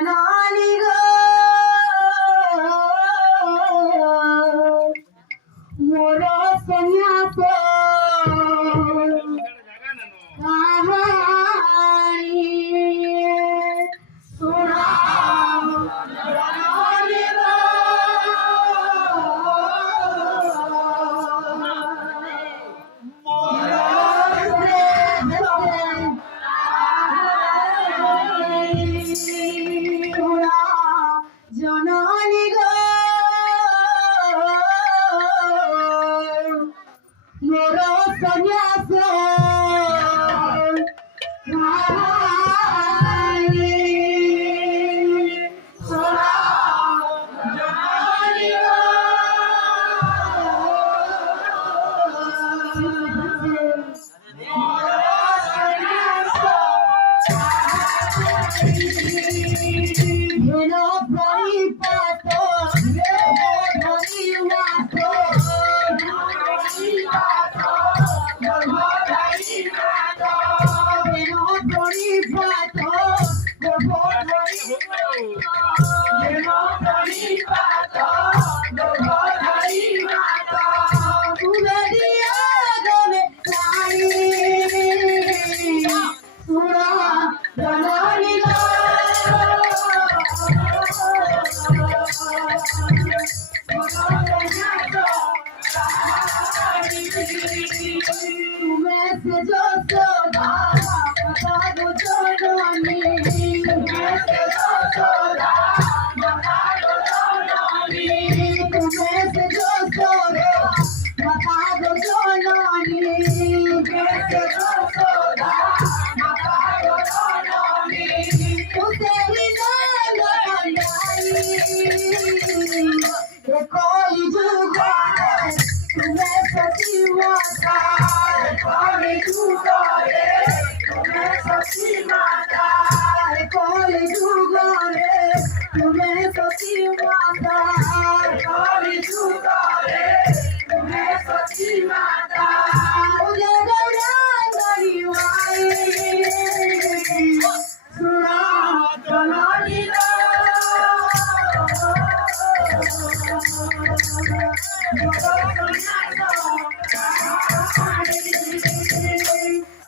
জননী গো মোর সন্ন্যাস কাহানি শোনাও জননী গো মোর জননী গো মোর সন্ন্যাস কাহানি শোনাও জননী গো মোর সন্ন্যাস ধন পরিপাত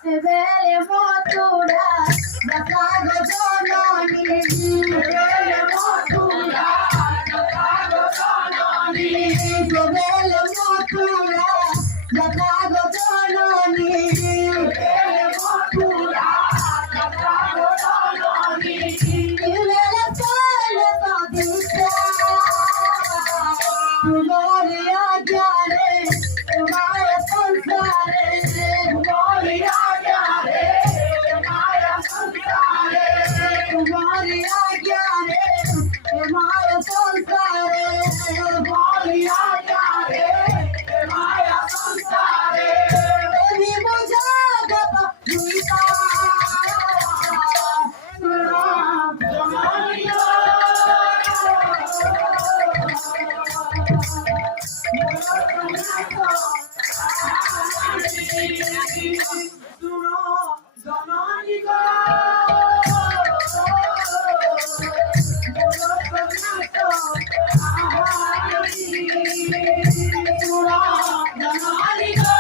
সেবেলে মথুরা দেখা গো জননী সেবেলে মথুরা দেখা গো জননী সেবেলে মথুরা দেখা গো জননী সেবেলে মথুরা দেখা গো জননী সেবেলে চলে তো দিশা তুমরিয়া জারে তোমায় সংসারে তুমরিয়া জারে তোমায় সংসারে তুমরিয়া জারে তোমায় সংসারে তুমরিয়া জারে তোমায় সংসারে তুমি বুঝা গত দুইটা সুরা জননী গো শুনো জননী গো জননী গো